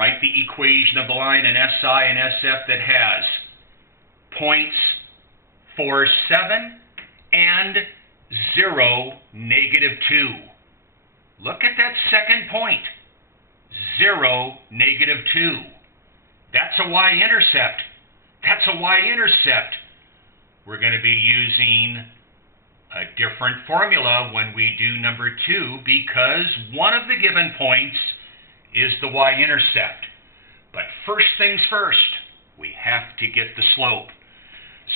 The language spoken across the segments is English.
write the equation of the line in SI and SF that has points 4, 7 and 0, negative 2. Look at that second point. 0, negative 2. That's a y-intercept. That's a y-intercept. We're going to be using a different formula when we do number 2 because one of the given points is the y-intercept. But first things first, we have to get the slope.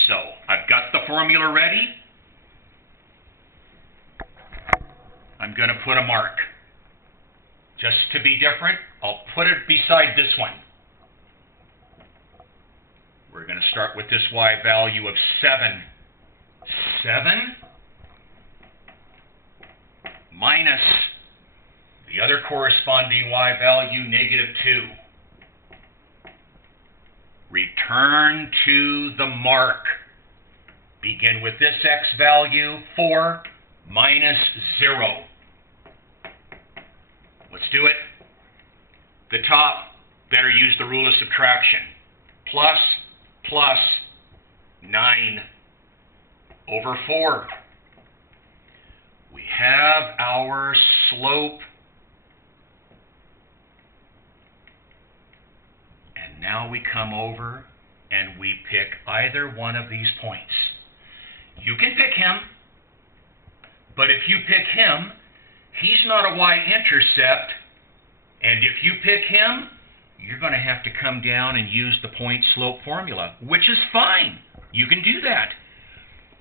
So I've got the formula ready. I'm going to put a mark. Just to be different, I'll put it beside this one. We're going to start with this y value of 7. 7 minus the other corresponding y value, negative 2. Return to the mark. Begin with this x value, 4 minus 0. Let's do it. The top, better use the rule of subtraction. Plus 9 over 4. We have our slope. And now we come over and we pick either one of these points. You can pick him, but if you pick him, he's not a y-intercept, and if you pick him, you're going to have to come down and use the point-slope formula, which is fine. You can do that.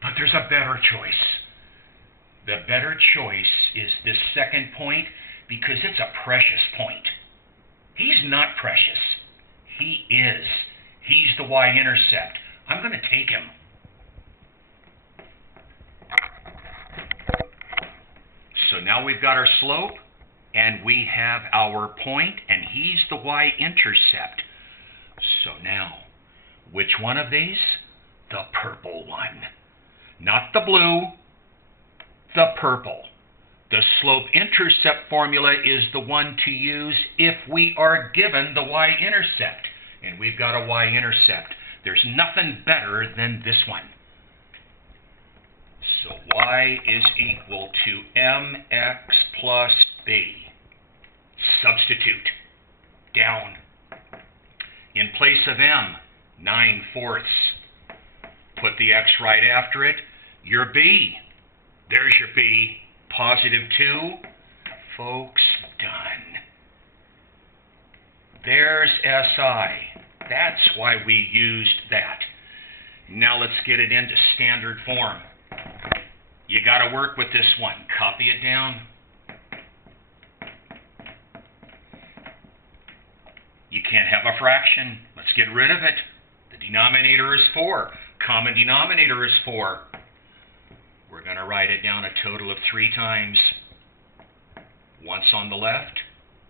But there's a better choice. The better choice is this second point because it's a precious point. He's not precious. He is. He's the y-intercept. I'm going to take him. So now we've got our slope, and we have our point, and he's the y-intercept. So now, which one of these? The purple one. Not the blue, the purple. The slope-intercept formula is the one to use if we are given the y-intercept. And we've got a y-intercept. There's nothing better than this one. So y is equal to mx plus b. Substitute. Down. In place of m, 9/4. Put the x right after it. Your b. There's your b. Positive 2. Folks, done. There's SI. That's why we used that. Now let's get it into standard form. You got to work with this one. Copy it down. You can't have a fraction. Let's get rid of it. The denominator is 4. Common denominator is 4. We're going to write it down a total of 3 times. Once on the left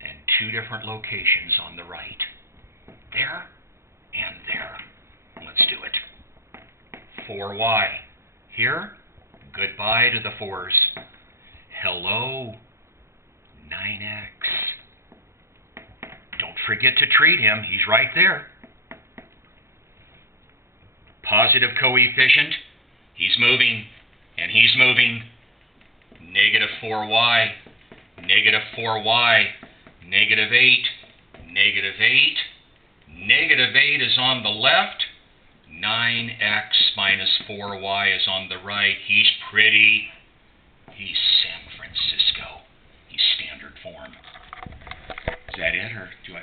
and 2 different locations on the right. There and there. Let's do it. 4y. Here, goodbye to the 4s. Hello, 9x. Don't forget to treat him. He's right there. Positive coefficient. He's moving, and he's moving. Negative 4y. Negative 4y. Negative 8. Negative 8. Negative 8 is on the left. 9x minus 4y is on the right. He's pretty. He's San Francisco. He's standard form. Is that it, or do I?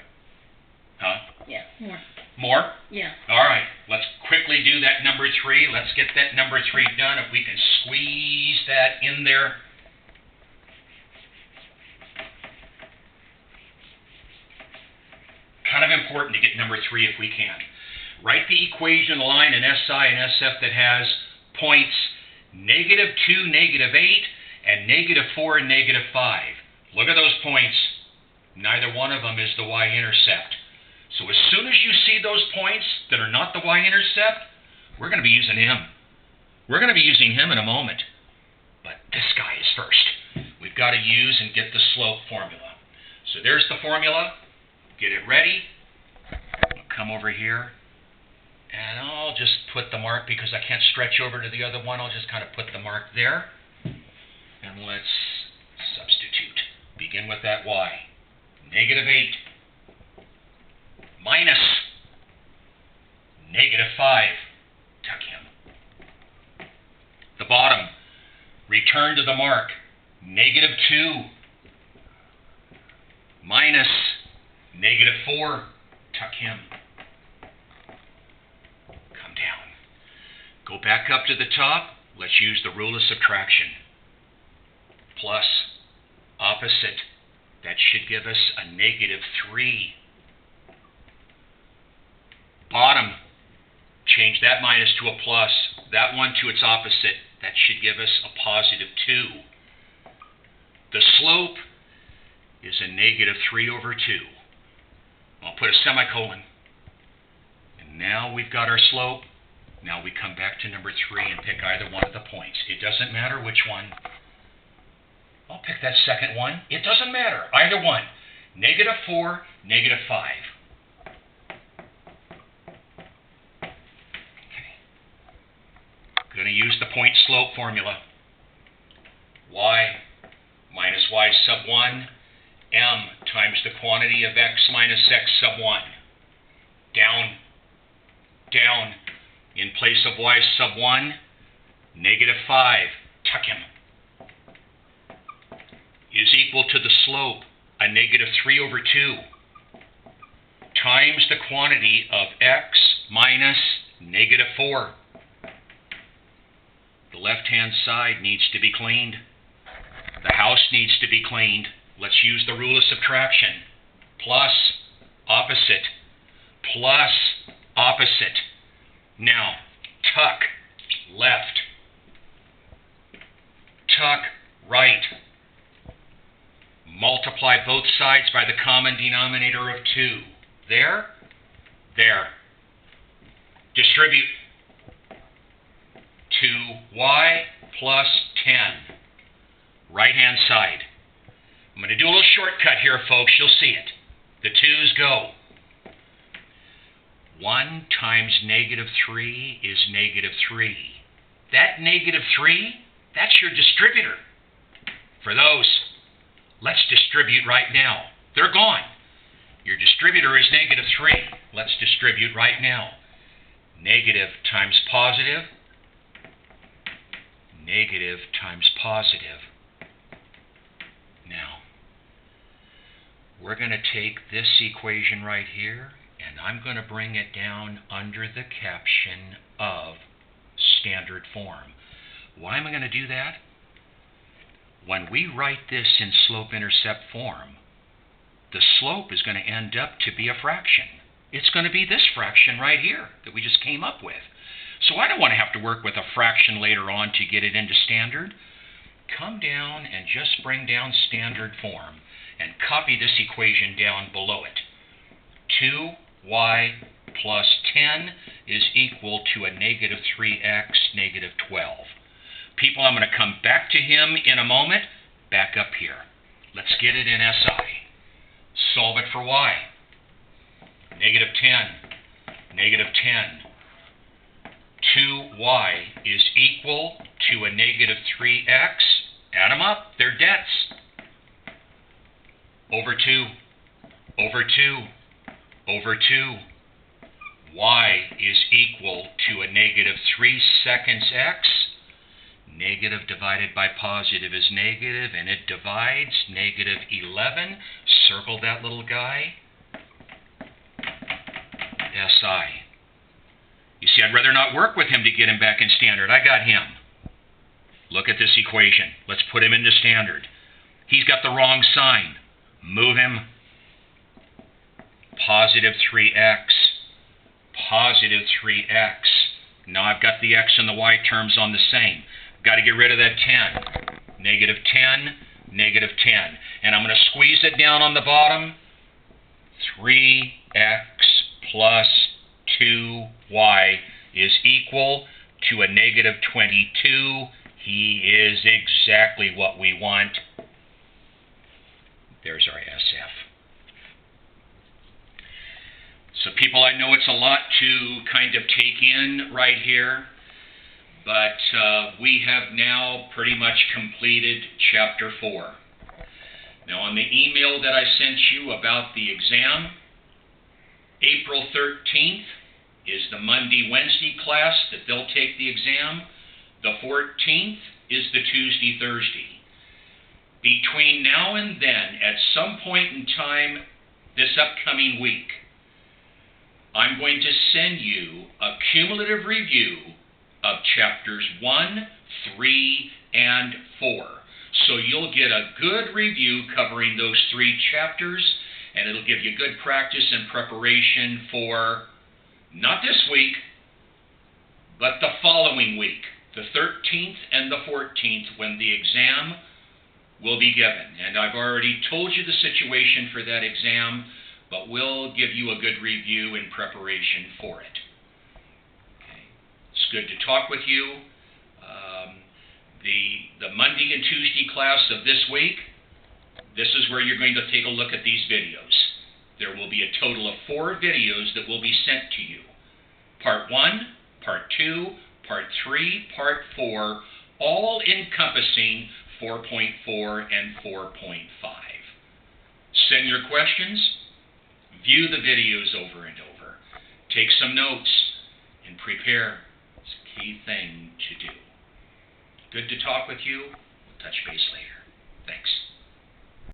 Huh? Yeah, more. More? Yeah. All right. Let's quickly do that number 3. Let's get that number 3 done. If we can squeeze that in there. Kind of important to get number 3 if we can. Write the equation line in SI and SF that has points negative 2, negative 8, and negative 4 and negative 5. Look at those points. Neither one of them is the y-intercept. So as soon as you see those points that are not the y-intercept, we're going to be using him. We're going to be using him in a moment. But this guy is first. We've got to use and get the slope formula. So there's the formula. Get it ready. I'll come over here, and I'll just put the mark, because I can't stretch over to the other one. I'll just kind of put the mark there. And let's substitute. Begin with that y. -8 minus -5. Tuck him. The bottom. Return to the mark. -2 minus -4. Tuck him. Come down. Go back up to the top. Let's use the rule of subtraction. Plus opposite. That should give us a -3. Bottom. Change that minus to a plus. That one to its opposite. That should give us a +2. The slope is a -3/2. I'll put a semicolon. And now we've got our slope. Now we come back to number 3 and pick either one of the points. It doesn't matter which one. I'll pick that second one. It doesn't matter. Either one. -4, -5. Okay. Going to use the point slope formula. Y minus y sub 1, m times the quantity of x minus x sub 1. Down, down. In place of y sub 1, -5. Tuck him. Is equal to the slope, a -3/2, times the quantity of x minus -4. The left-hand side needs to be cleaned. The house needs to be cleaned. Let's use the rule of subtraction. Plus opposite. Plus opposite. Now, tuck left. Tuck right. Multiply both sides by the common denominator of 2. There. There. Distribute. 2y plus 10. Right-hand side. I'm going to do a little shortcut here, folks. You'll see it. The 2's go. 1 times -3 is -3. That -3, that's your distributor. For those, let's distribute right now. They're gone. Your distributor is -3. Let's distribute right now. Negative times positive. Negative times positive. Now, we're going to take this equation right here, and I'm going to bring it down under the caption of standard form. Why am I going to do that? When we write this in slope-intercept form, the slope is going to end up to be a fraction. It's going to be this fraction right here that we just came up with. So I don't want to have to work with a fraction later on to get it into standard. Come down and just bring down standard form and copy this equation down below it. 2y plus 10 is equal to a -3x, -12. People, I'm going to come back to him in a moment. Back up here. Let's get it in SI. Solve it for y. -10, -10. 2y is equal to a -3x. Add them up. They're debts. Over 2. Over 2. Over 2. Y is equal to a -3 seconds x. Negative divided by positive is negative, and it divides. -11. Circle that little guy. SI. You see, I'd rather not work with him to get him back in standard. I got him. Look at this equation. Let's put him into standard. He's got the wrong sign. Move him. +3x. +3x. Now I've got the x and the y terms on the same. Got to get rid of that 10. -10, -10. And I'm going to squeeze it down on the bottom. 3x plus 2y is equal to a -22. He is exactly what we want. There's our SF. People, I know it's a lot to kind of take in right here, but we have now pretty much completed Chapter 4. Now, on the email that I sent you about the exam, April 13th is the Monday-Wednesday class that they'll take the exam. The 14th is the Tuesday-Thursday. Between now and then, at some point in time this upcoming week, I'm going to send you a cumulative review of Chapters 1, 3, and 4. So you'll get a good review covering those 3 chapters, and it'll give you good practice and preparation for not this week, but the following week, the 13th and the 14th, when the exam will be given. And I've already told you the situation for that exam, but we'll give you a good review in preparation for it. Okay. It's good to talk with you. The Monday and Tuesday class of this week, this is where you're going to take a look at these videos. There will be a total of 4 videos that will be sent to you. Part 1, Part 2, Part 3, Part 4, all encompassing 4.4 and 4.5. Send your questions, view the videos over and over, take some notes, and prepare. It's a key thing to do. Good to talk with you. We'll touch base later. Thanks.